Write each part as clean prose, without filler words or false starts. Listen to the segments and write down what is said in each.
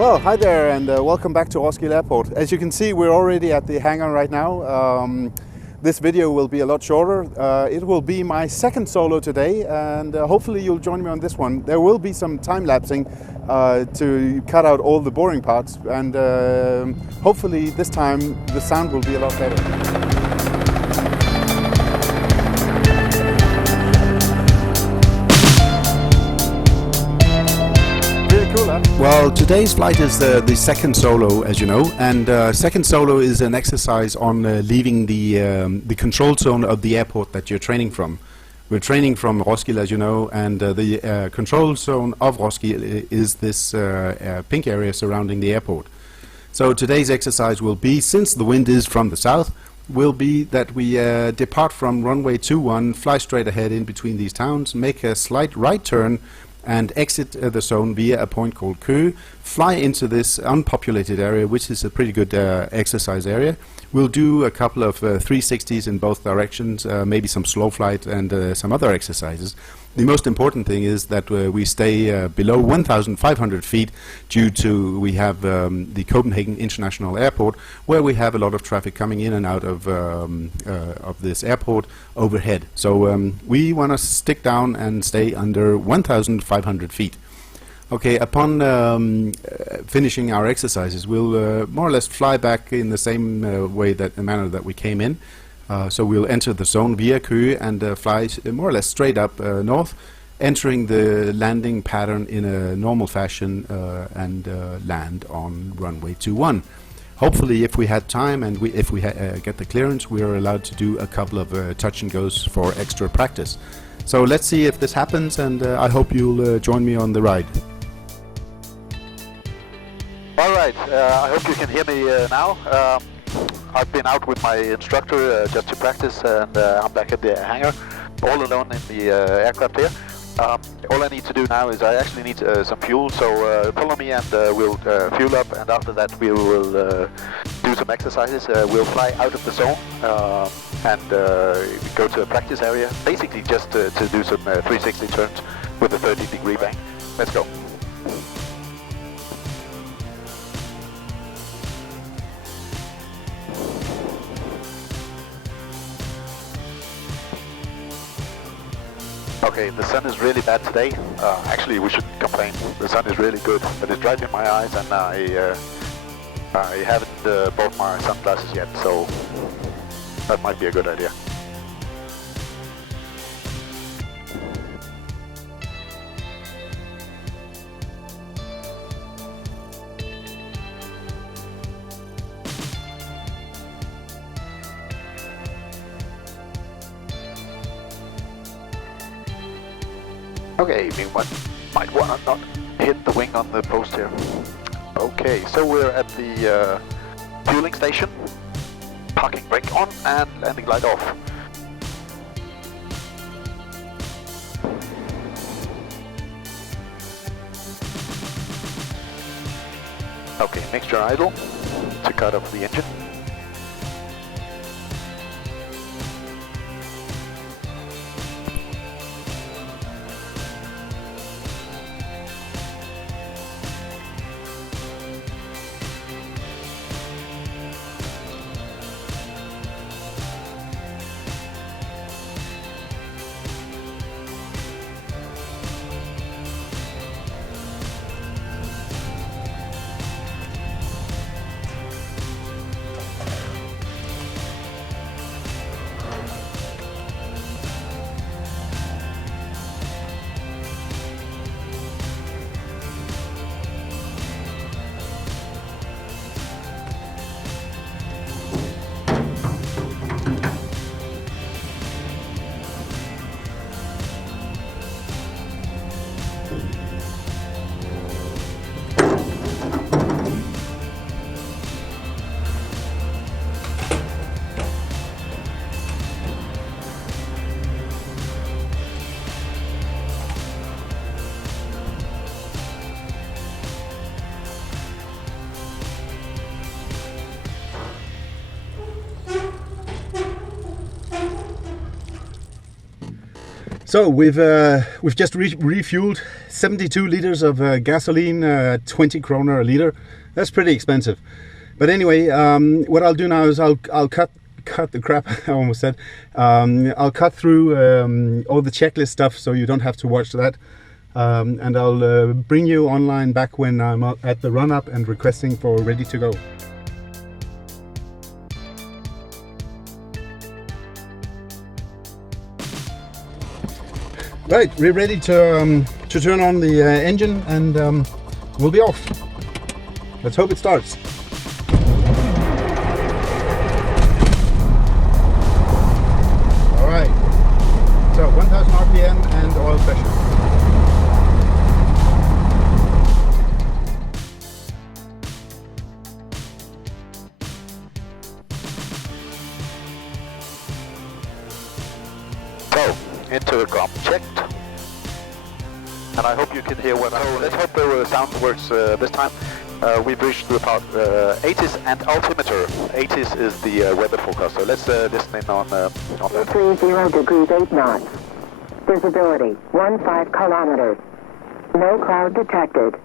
Well, hi there and welcome back to Roskilde Airport. As you can see, we're already at the hangar right now. This video will be a lot shorter. It will be my second solo today, and hopefully you'll join me on this one. There will be some time-lapsing to cut out all the boring parts, and hopefully this time the sound will be a lot better. Well, today's flight is the second solo, as you know, and second solo is an exercise on leaving the control zone of the airport that you're training from. We're training from Roskilde, as you know, and the control zone of Roskilde is this pink area surrounding the airport. So today's exercise will be, since the wind is from the south, will be that we depart from runway 21, fly straight ahead in between these towns, make a slight right turn, and exit the zone via a point called Køge, fly into this unpopulated area, which is a pretty good exercise area. We'll do a couple of 360s in both directions, maybe some slow flight and some other exercises. The most important thing is that we stay below 1,500 feet due to we have the Copenhagen International Airport, where we have a lot of traffic coming in and out of this airport overhead. So we want to stick down and stay under 1,500 feet. Okay, upon finishing our exercises, we'll more or less fly back in the same manner that we came in. So we'll enter the zone via Køge and fly more or less straight up north, entering the landing pattern in a normal fashion and land on runway 21. Hopefully, if we had time and if we get the clearance, we are allowed to do a couple of touch and goes for extra practice. So let's see if this happens, and I hope you'll join me on the ride. All right, I hope you can hear me now. I've been out with my instructor just to practice, and I'm back at the hangar, all alone in the aircraft here. All I need to do now is I actually need some fuel, so follow me and we'll fuel up, and after that we will do some exercises. We'll fly out of the zone and go to a practice area, basically just to do some 360 turns with a 30-degree bank. Let's go. Okay, the sun is really bad today. Actually, we shouldn't complain. The sun is really good, but it's right in my eyes, and I haven't bought my sunglasses yet, so that might be a good idea. Okay, we might want to not hit the wing on the post here. Okay, so we're at the fueling station. Parking brake on and landing light off. Okay, mixture idle to cut off the engine. So we've just refueled 72 liters of gasoline, 20 kroner a liter. That's pretty expensive. But anyway, what I'll do now is I'll cut the crap. I almost said. I'll cut through all the checklist stuff, so you don't have to watch that. And I'll bring you online back when I'm at the run-up and requesting for ready to go. Right, we're ready to turn on the engine, and we'll be off. Let's hope it starts. All right. So 1000 RPM and oil pressure. Intercom checked, and I hope you can hear well. So let's hope the sound works this time. We've reached the part 80s and altimeter. 80s is the weather forecast, so let's listen in on the 30 degrees 8 knots. Visibility 15 kilometers. No cloud detected.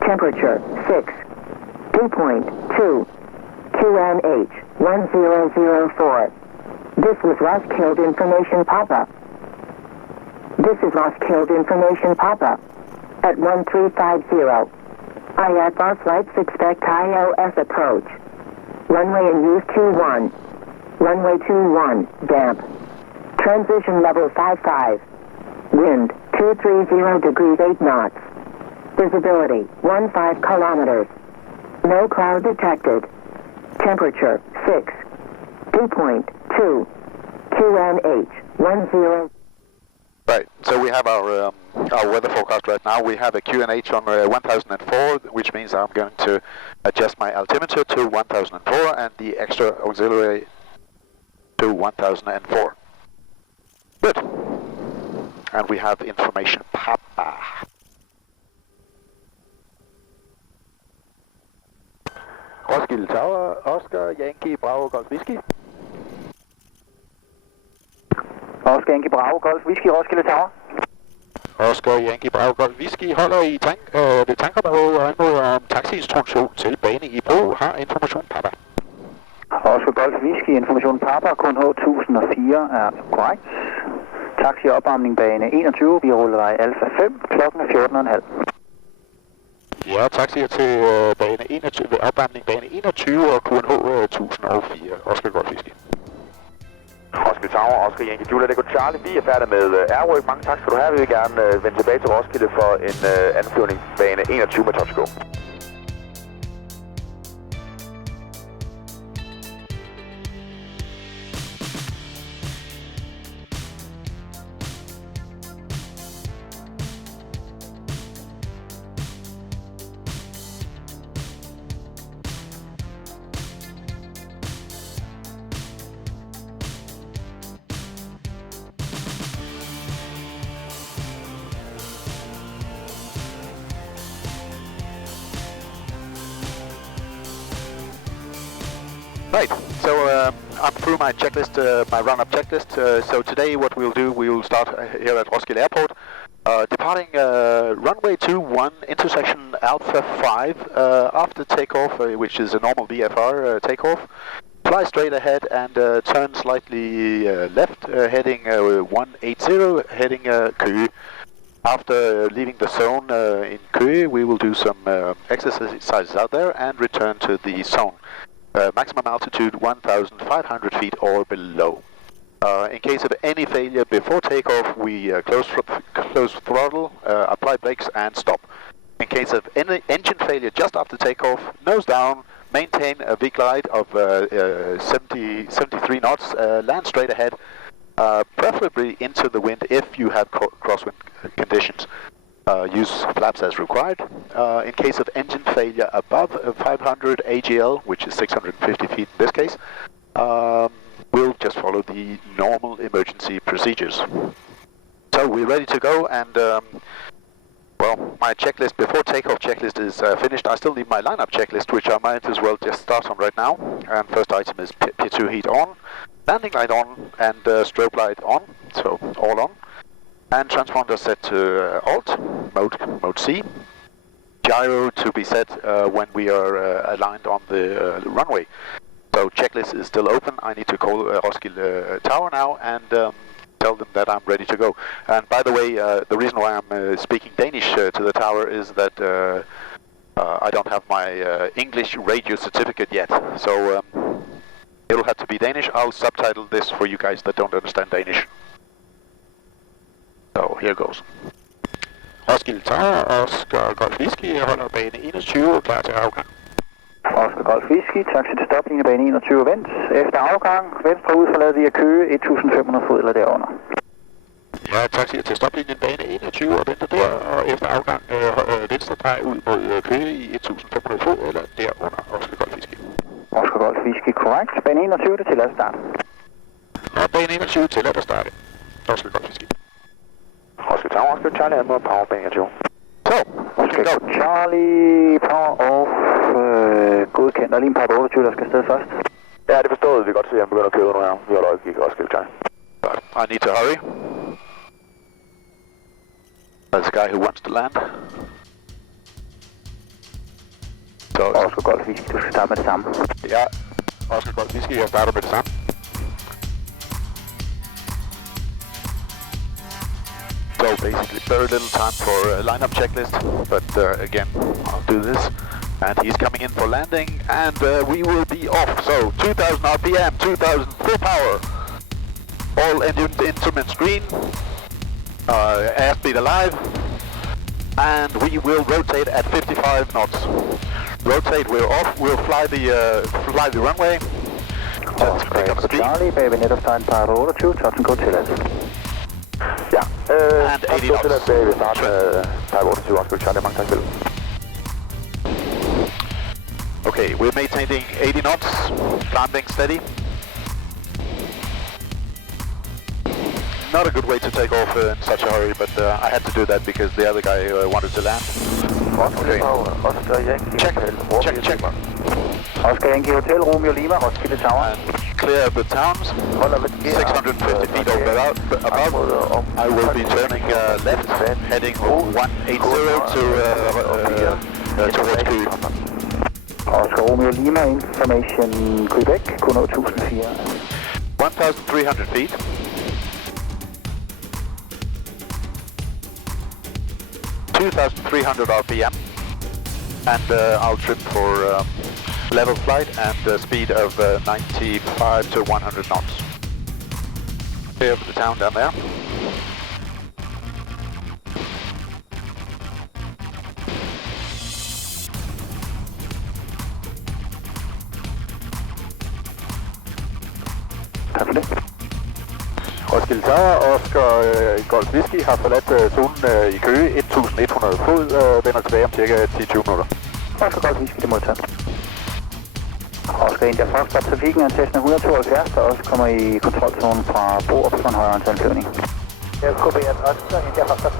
Temperature 6. Dew point 2. QNH 1004. This was Roskilde information pop-up. This is Roskilde information pop-up at 1350. IATBAR flights expect ILS approach. Runway in use 21. Runway 21, damp. Transition level 55. Wind 230 degrees 8 knots. Visibility 15 kilometers. No cloud detected. Temperature 6. Dew point 2. QNH 10. Right, so we have our weather forecast right now. We have a QNH on 1004, which means I'm going to adjust my altimeter to 1004 and the extra auxiliary to 1004. Good. And we have information Papa. Roskilde Tower, Oscar, Yankee, Bravo, Golf, Whiskey. Oscar Yankee Bravo Golf Whisky Roskilde Tower. Oscar Yankee Bravo Golf Whisky holder i tank. Det tanker på taxiinstruktion til bane i brug. Har information Papa. Oscar Golf Whisky information Papa. Kun H1004 er korrekt. Taxi opvarmning bane 21. Vi ruller vej Alfa 5. Klokken er 14.30. Ja, taxier til bane 21. Opvarmning bane 21 og QNH 1004. Oscar Golf Whisky. Roskilde Tower, Oscar Yankee Juliet, Echo Charlie. Vi er færdige med airwork. Mange tak skal du have. Vi vil gerne vende tilbage til Roskilde for en anflyvning bane 21 med touch-and-go. Right, so I'm through my checklist, my run-up checklist. So today what we'll do, we'll start here at Roskilde Airport, departing runway 21, intersection Alpha 5, after takeoff, which is a normal VFR takeoff. Fly straight ahead and turn slightly left, heading 180, heading Køge. After leaving the zone in Køge, we will do some exercises out there and return to the zone. Maximum altitude 1,500 feet or below. In case of any failure before takeoff, we close throttle, apply brakes and stop. In case of any engine failure just after takeoff, nose down, maintain a V-glide of 73 knots, land straight ahead, preferably into the wind if you have crosswind conditions. Use flaps as required. In case of engine failure above 500 AGL, which is 650 feet in this case, we'll just follow the normal emergency procedures. So we're ready to go, and well, my checklist before takeoff checklist is finished. I still need my lineup checklist, which I might as well just start on right now. And first item is P2 heat on, landing light on, and strobe light on, so all on. And transponder set to Alt, mode C. Gyro to be set when we are aligned on the runway. So checklist is still open. I need to call Roskilde Tower now and tell them that I'm ready to go. And by the way, the reason why I'm speaking Danish to the tower is that I don't have my English radio certificate yet. So it'll have to be Danish. I'll subtitle this for you guys that don't understand Danish. So here goes. Roskilde Tower, Oscar Golf Whisky, holder bane 21, klar til afgang. Oscar Golf Whisky, taxi til stoplinje bane 21, vent. Efter afgang, venstre ud forlad via Køge, 1500 fod eller derunder. Ja, taxi til stoplinjen bane 21 og venter der, og efter afgang venstre drej ud mod Køge i 1500 fod eller derunder, Oscar Golf Whisky. Oscar Golf Whisky, korrekt. Bane 21, det tillader start. Og bane 21 tillader at starte. Oscar Golf Whisky. Roskilde Tower, Oscar Charlie, and more power bane 21. Så, skal go. Charlie, power off, godkendt. Der er lige en par 28, der skal afsted først. Ja, det forstået. Vi kan godt se, at han begynder at køre nu her. Vi holder øjeblik, Roskilde Charlie. I need to hurry. There's a guy who wants to land. Så Oscar Golf Whisky, du skal starte med det samme. Ja, Oscar Golf Whisky, jeg starter med det samme. So basically very little time for a lineup checklist, but again, I'll do this. And he's coming in for landing, and we will be off. So 2000 RPM, 2000 full power. All engine instruments green, airspeed alive, and we will rotate at 55 knots. Rotate, we're off, we'll fly the runway. Oscar Charlie, baby, net of time, power 28, touch-and-go tilladt. Ja, and 80 knots. Vi starter Type 28, Oscar Charlie, mange tak til. Okay, we're maintaining 80 knots, climbing steady. Not a good way to take off in such a hurry, but I had to do that because the other guy wanted to land. Okay. Check. Oscar Yankee Hotel, Romeo Lima, Roskilde Tower. And clear the towns, 650 feet above. I will be turning left, heading 180 towards Køge. Oscar Romeo Lima, information Quebec, kun 1004. 1,300 feet. (2,300 RPM), and I'll trim for level flight and a speed of 95 to 100 knots. Clear of the town down there. Roskilde Tower, Oscar Golf Whisky har forladt zonen i Køge, 1100 fod, vender tilbage om cirka 10-20 minutter. Oscar Golf Whisky, det modtaget. Oscar India Foxtrot, trafikken er en Cessna 172, der også kommer i kontrolzonen fra Borup for en højere antalflyvning. Jeg KB Oscar India Foxtrot.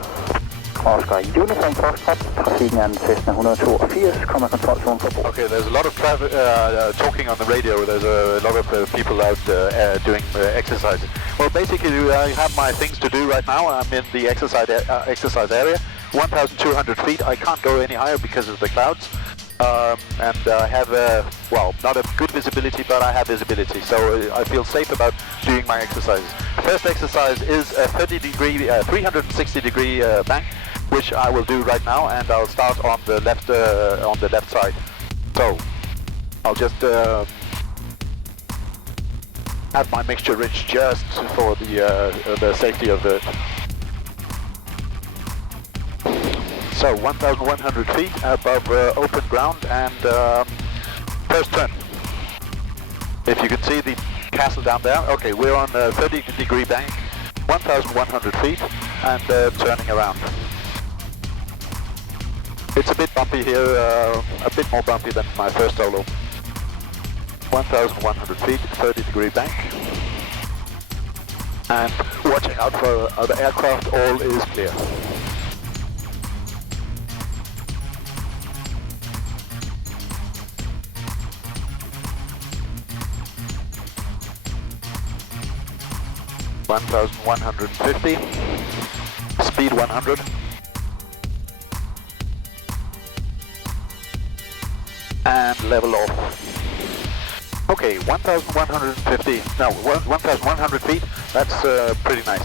Oscar Uniform Foxtrot, trafikken er en Cessna 182, kommer i kontrolzonen fra Borup. Okay, there's a lot of talking on the radio. There's a lot of people out doing exercises. Well, basically, I have my things to do right now. I'm in the exercise area, 1,200 feet. I can't go any higher because of the clouds. And I have, well, not a good visibility, but I have visibility, so I feel safe about doing my exercises. First exercise is a 360 degree bank, which I will do right now, and I'll start on the left side. So I'll just have my mixture rich just for the safety of it. So 1,100 feet above open ground, and first turn. If you can see the castle down there, okay, we're on a 30 degree bank, 1,100 feet, and turning around. It's a bit bumpy here, a bit more bumpy than my first solo. 1,100 feet, 30 degree bank. And watching out for other aircraft, all is clear. (1,150). speed 100. And level off. Okay, 1,150, no, 1,100 feet, that's pretty nice.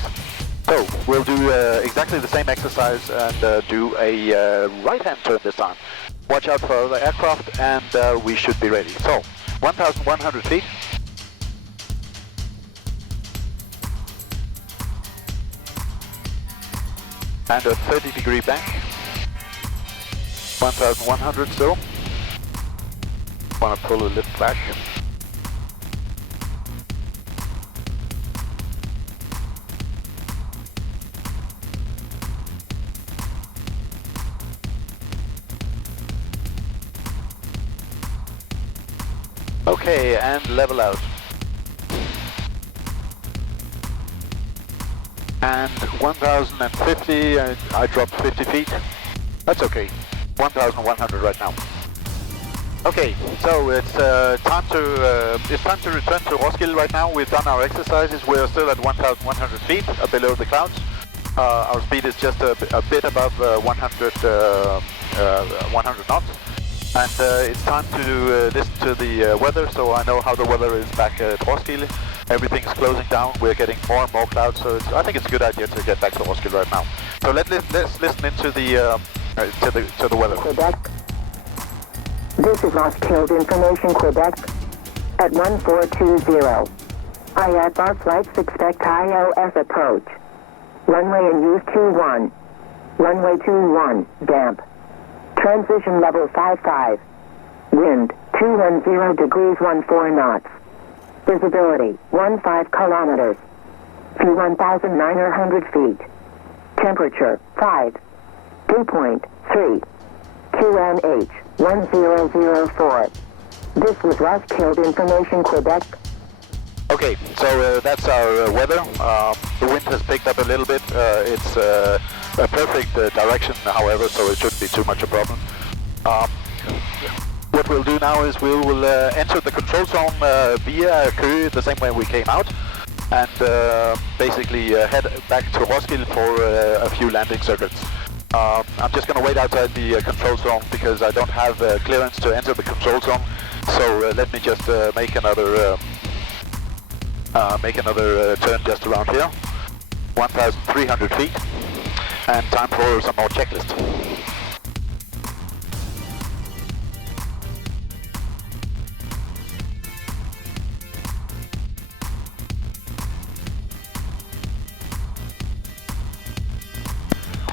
So, we'll do exactly the same exercise and do a right-hand turn this time. Watch out for the aircraft and we should be ready. So, 1,100 feet. And a 30-degree bank. 1,100 still. Want to pull a lift back. Okay, and level out. And 1,050, I dropped 50 feet. That's okay. 1,100 right now. Okay, so it's time to return to Roskilde right now. We've done our exercises. We're still at 1,100 feet below the clouds. Our speed is just a bit above 100 knots. And it's time to listen to the weather, so I know how the weather is back at Roskilde. Everything's closing down. We're getting more and more clouds, so I think it's a good idea to get back to Roskilde right now. So let's listen into the to the weather. Quebec. This is Roskilde Information, Quebec, at 1420. IATBAR flights expect ILS approach. Runway in use 21. Runway 21, damp. Transition level 55. Wind, 210 degrees 14 knots. Visibility, 15 kilometers. View 1,900 feet. Temperature, 5. Dew point, 3. QNH, 1004. This was Roskilde Information, Quebec. Okay, so that's our weather. The wind has picked up a little bit. It's a perfect direction, however, so it shouldn't be too much a problem. What we'll do now is we will enter the control zone via Køge the same way we came out, and basically head back to Roskilde for a few landing circuits. I'm just going to wait outside the control zone because I don't have clearance to enter the control zone. So let me just make another turn just around here. 1,300 feet, and time for some more checklist.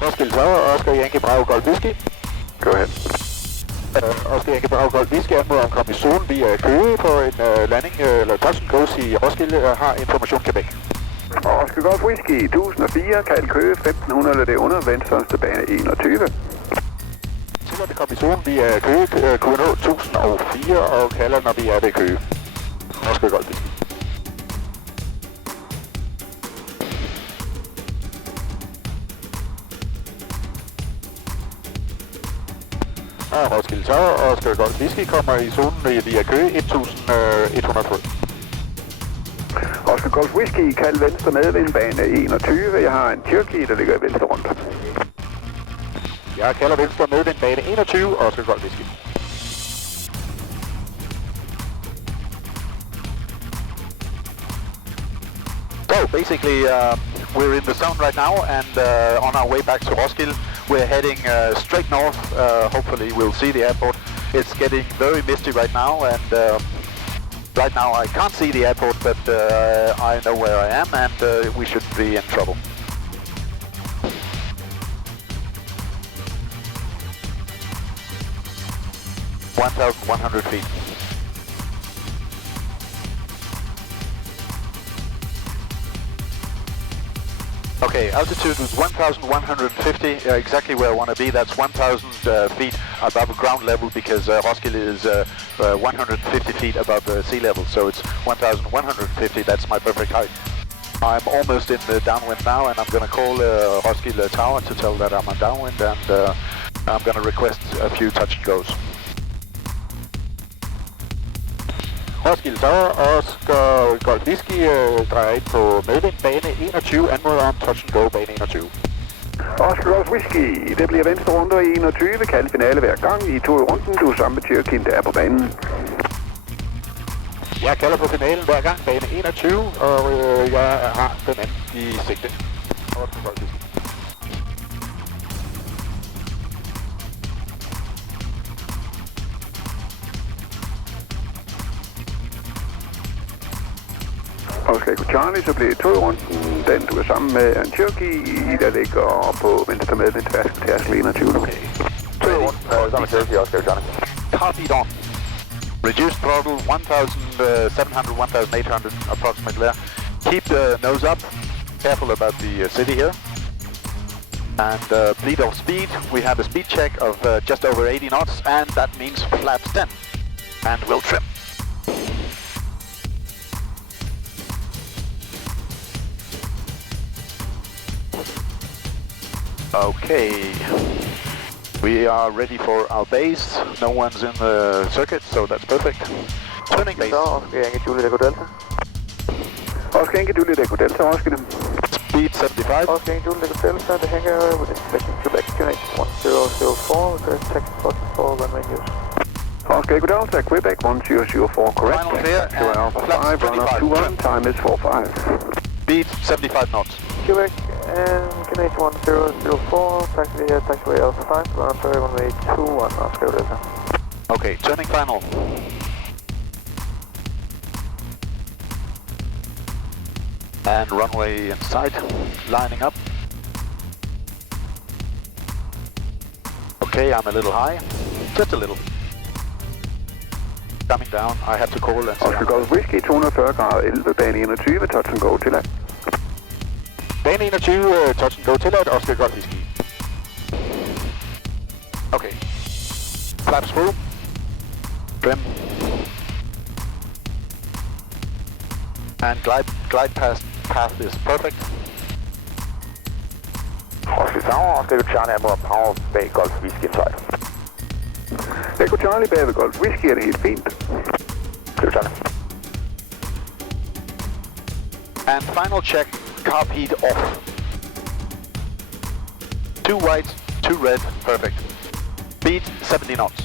Roskilde Tower, Oscar Yankee Bravo Gold Whiskey. Go ahead. Oscar Yankee Bravo Gold Whiskey anmoder om at komme i zone via Køge for en landing eller touch-and-gos i Roskilde og har information Quebec. Oscar Gold Whiskey, 1004, kald Køge 1500, eller det under venstreste bane 21. Tillader vi komme i zone via Køge, QNH 1004 og kalder når vi er ved Køge. Oscar Gold Whiskey. Roskilde Tower og Oscar Gold Whiskey kommer i zonen via Køge 1100 fod. Oscar Gold Whiskey, kald venstre medvindbane 21. Jeg har en Cherokee, der ligger i venstre rundt. Jeg kalder venstre medvindbane 21, Oscar Gold Whiskey. So basically we're in the zone right now and on our way back to Roskilde. We're heading straight north. Hopefully we'll see the airport. It's getting very misty right now, and right now I can't see the airport, but I know where I am, and we should be in trouble. (1,100 feet). Okay, altitude is 1,150, exactly where I want to be. That's 1,000 feet above ground level because Roskilde is 150 feet above sea level, so it's 1,150, that's my perfect height. I'm almost in the downwind now, and I'm going to call Roskilde Tower to tell that I'm on downwind, and I'm going to request a few touch-and-gos. Roskilde Tower, Oscar Gold Whiskey drejer ind på medvind bane 21, anmoder om touch-and-go bane 21. Oscar Golf Whisky. Det bliver venstre runder i 21. Kald finale hver gang. I to i runden. Du er sammen med Tyrkin, der er på banen. Jeg kalder på finalen hver gang, bane 21, og jeg har den anden i sigte. Oscar Golf Whisky. Oscar Echo Charlie, så bliver det to i runden. Den du er sammen med en Tyrki, der ligger på venstre med den tærskel 21. Okay. To i runden, sammen med Tyrki, Oscar Echo Charlie. Copy on. Reduced throttle 1,700, 1,800 approximately there. Keep the nose up. Careful about the city here. And bleed off speed. We have a speed check of just over 80 knots, and that means flaps 10. And we'll trim. Okay. We are ready for our base. No one's in the circuit, so that's perfect. Turning base. Oscar Yankee Juliet Echo Delta. Oscar Yankee Juliet Echo Delta, Roskilde. Speed 75. Oscar Yankee Juliet Echo Delta, the hangar with inspection Quebec QNH 1004, request text button for runway news. Oscar Echo Delta, Quebec 1004, correct. Final clear QNH Alpha 5, run up 21, time is 45. Speed 75 knots. Quebec and QNH 1004, taxiway Alpha 5, run up runway 21, Oscar Delta. Okay, turning final. And runway in sight, lining up. Okay, I'm a little high, just a little. Coming down, I have to call and say Oscar Golf Whisky, 240 grader 11, bane 21, touch and go tilladt. Bane 21, touch and go tilladt, Oscar Golf Whisky. Okay. Flaps through. Trim. And glide path is perfect. Oscar Tower, Oscar Charlie Amor, power bag Golf Whisky inside. Echo Charlie bag ved Golf Whisky er det helt fint. Oscar Charlie. And final check, carb heat off. 2 white, 2 red, perfect. Speed 70 knots.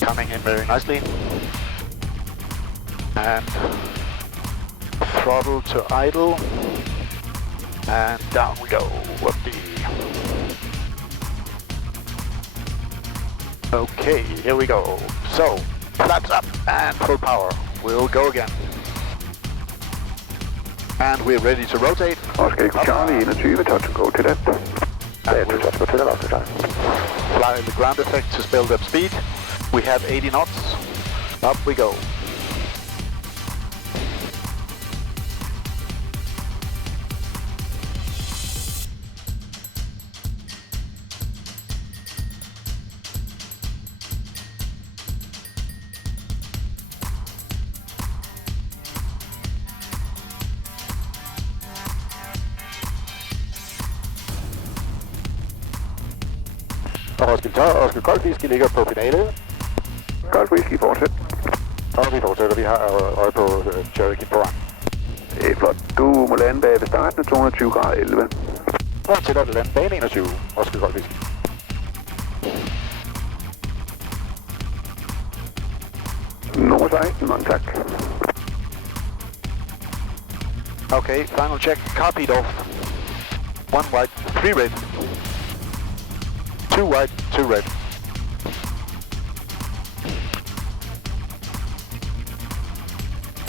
Coming in very nicely. And throttle to idle. And down we go. Whoopty. Okay, here we go. So, flaps up and full power. We'll go again. And we're ready to rotate. Oscar Echo Charlie 21, touch and go tilladt. And we'll fly the ground effect to build up speed. We have 80 knots. Up we go. Roskilde og Oscar Golf Whisky ligger på finale. Golf Whisky fortsæt. Og vi fortsætter. Vi har øje på Cherokee på vej. Det er flot. Du må lande bag ved starten af 220 grader 11. Og til at lande bane 21. Oscar Golf Whisky. Nummer 16, mange tak. Okay, final check. Carb heat off. 1 white, 3 red. 2 white, 2 red.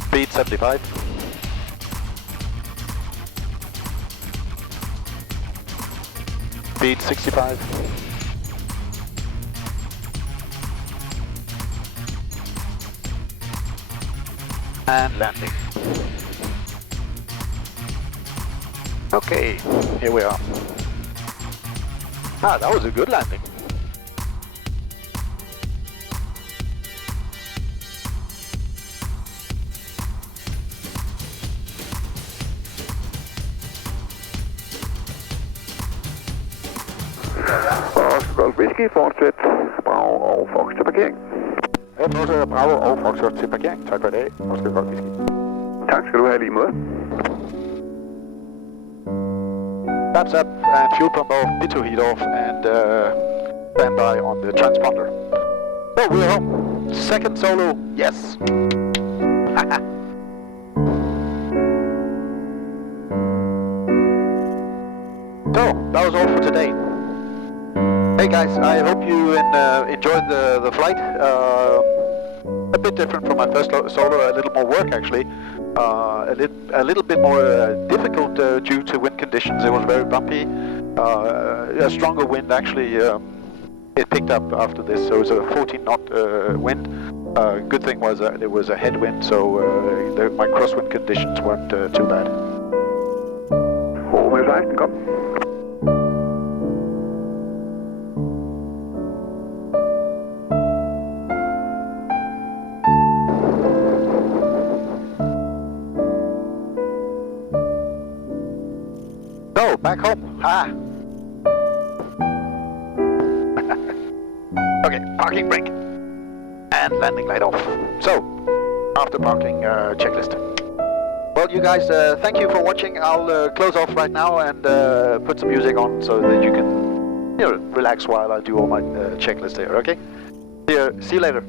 Speed 75. Speed 65. And landing. Okay, here we are. Ah, that was a good landing. whisky, fortsæt Bravo og Fox til parkering. Jeg fortsætter Bravo og Fox til parkering. Tak for i dag. Måske godt whisky. Tak skal du have lige måde. Flaps up and fuel pump off, pitot heat off, and stand by on the transponder. So we're home. Second solo, yes. So that was all for today. Hey guys, I hope you enjoyed the flight. A bit different from my first solo, a little more work actually. A little bit more difficult due to wind conditions. It was very bumpy. A stronger wind actually. It picked up after this, so it was a 14 knot wind. Good thing was there was a headwind, so my crosswind conditions weren't too bad. OY-16, kom. So, back home. Okay, parking brake. And landing light off. So, after parking checklist. Well, you guys, thank you for watching. I'll close off right now and put some music on so that you can, relax while I do all my checklist here, okay? See you later.